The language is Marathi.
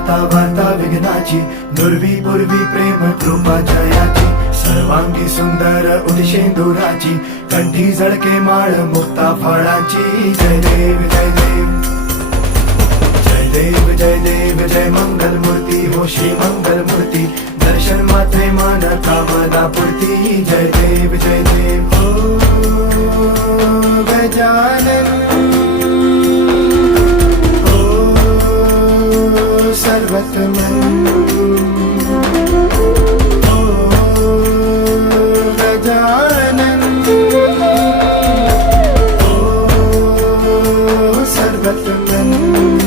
कथा वार्ता विघ्नाची, नुरवी पूर्वी प्रेम कृपा जयाची, सर्वांगी सुंदर उदिशेंदुराची, कंठी झळके माळ मुक्ता फळाची. जय देव जय देव जय देव जय देव जय मंगल मूर्ती हो श्री मंगल मूर्ती, दर्शन मात्रे मन कामना पूर्ती. जय देव जय देव हो गजानन हो सर्वतमन हो गजानन हो सर्वतमन.